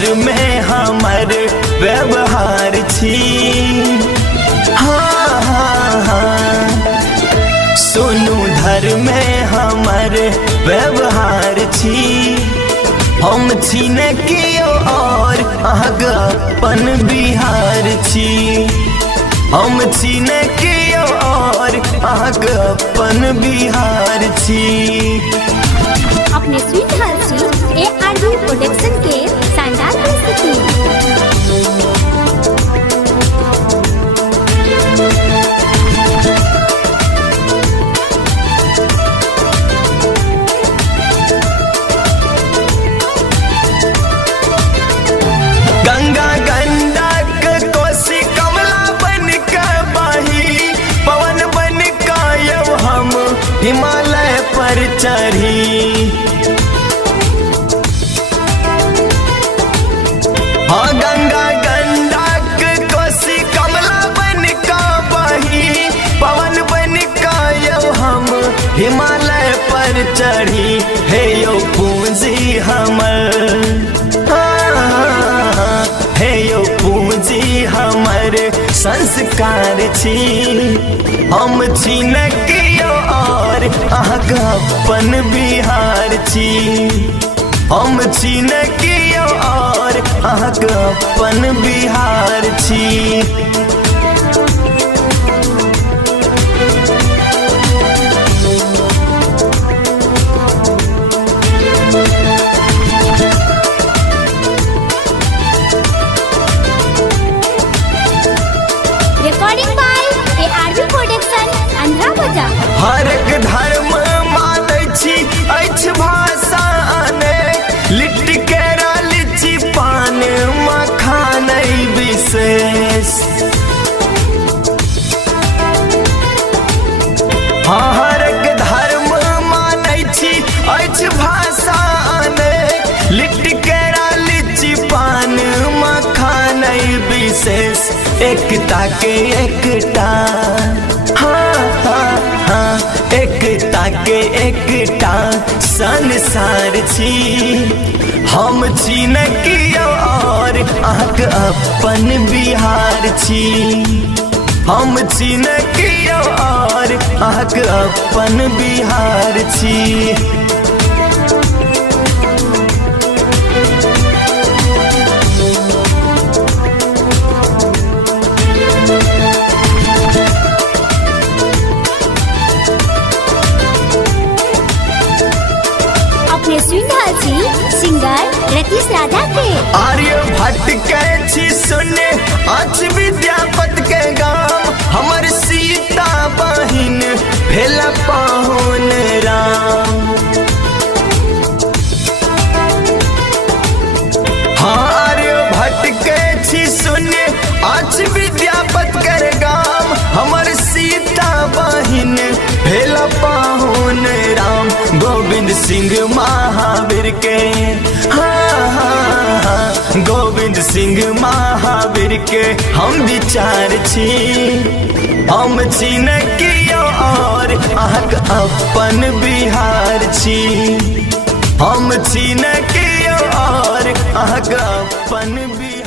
धर्म में हमर व्यवहार छी। हाँ हाँ हाँ सोनू धर्म में हमर व्यवहार छी। हम छी न कियो और आग अपन बिहार छी। हम छी न कियो और आग अपन बिहार छी। अपने स्वीट हर्षी ARV प्रोडक्शन के शानदार प्रस्तुति। गंगा गंडक कोसी कमला बन के बही, पवन बन के हम हिमालय पर चढ़ी। हाँ गंगा गंडक कोसी कमला बन के बही, पवन बन के हम हिमालय पर चढ़ी। हे यो पूंजी हमर, हे यो पूंजी हमर संस्कार छी। हम छी न कियो और आग अपन बिहार छी। हम छी न कियो और आग अपन बिहार छी। रिकॉर्डिंग बाय ARV प्रोडक्शन अंधरा बाजार। हर एक धर्म मानै छी अछि भाषा ने, लिट्टी केरा लीची पान मखान विशेष। हाँ हर एक धर्म मानै छी अछि भाषा ने, लिट्टी केरा लीची पान मखान विशेष। एकता के एकता, हाँ हाँ हाँ एकता के एकता संसार छी। हम छी न कियो और आग अपन बिहार छी। हम छी न कियो और आग अपन बिहार छी। अपने स्वीट हर्षी सिंगर रतीश राधा के। आर्य भट्ट के छी सुने आज विद्यापत के गाम, हमर सीता बहिन भेल पाहुन राम। हाँ आर्य भट्ट के छी सुने आज विद्यापत के गाम, हमर सीता बहिन भेल पाहुन राम। गोविंद सिंह महावीर के, हाँ हाँ हाँ गोविंद सिंह महावीर के हम विचार छी। हम छी न कियो और आग अपन बिहार छी। हम छी न कियो और आग अपन बिहार।